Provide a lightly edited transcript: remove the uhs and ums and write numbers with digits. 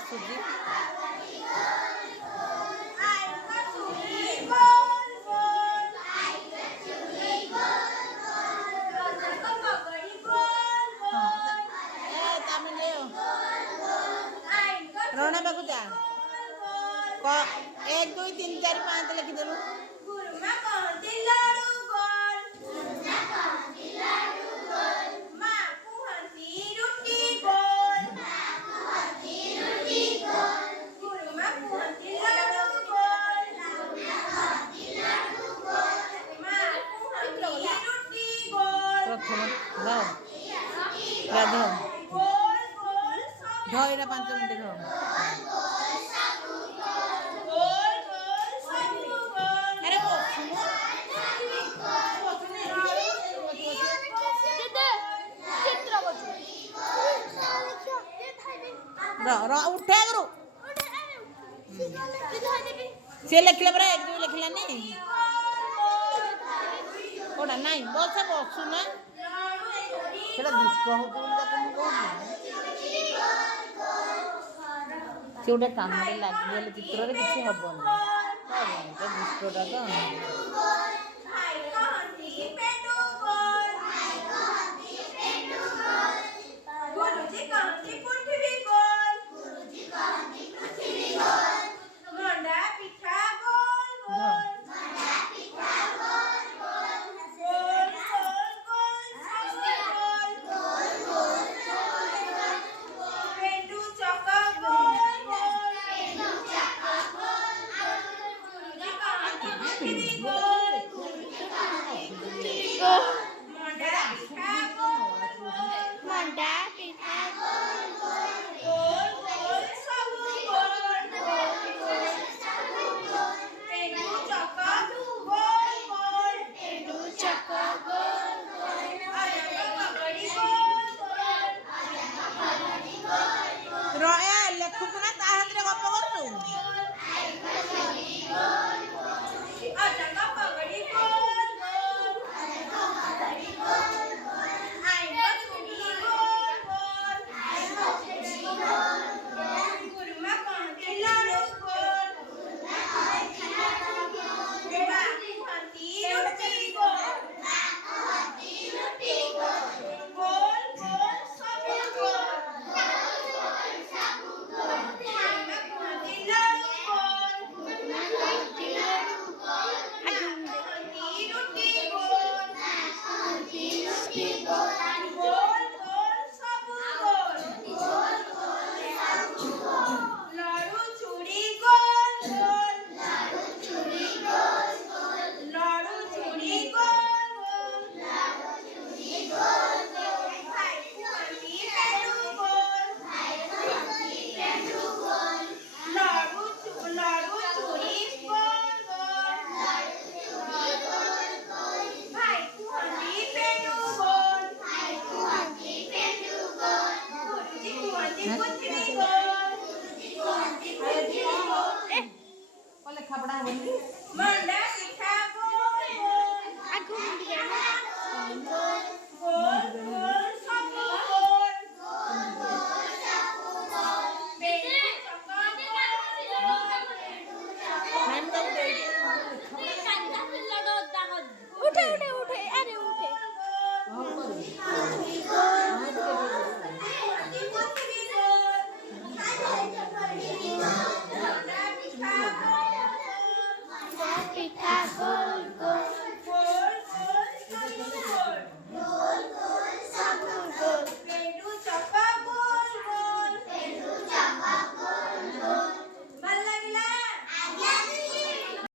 ଆସୁଛି। ରଣା ପାଖକୁ ଯା। 1 2 3 4 5 ଲେଖିଦେଲୁ। ପ୍ରଥମ ଗାଧ ଧଇରା 5 ମିନିଟ୍ ଧର। ଉଠେ ଆଗରୁ ସେ ଲେଖିଲା ପରା 1 2 ଲେଖିଲାନି କୋଉଟା ନାଇଁ ବସ ବସୁ ନା ସେଟା ଦୁଷ୍ଟ ହଉଛି ବୋଲି ତାକୁ ମୁଁ କହୁଛି। ସେ ଗୋଟେ କାମରେ ଲାଗିଗଲେ ଚିତ୍ରରେ କିଛି ହବନି ଦୁଷ୍ଟଟା ତ। ଲେଖୁଛୁ ନା ତା ହାତରେ ଗପ କରୁଛୁ। ପିଠା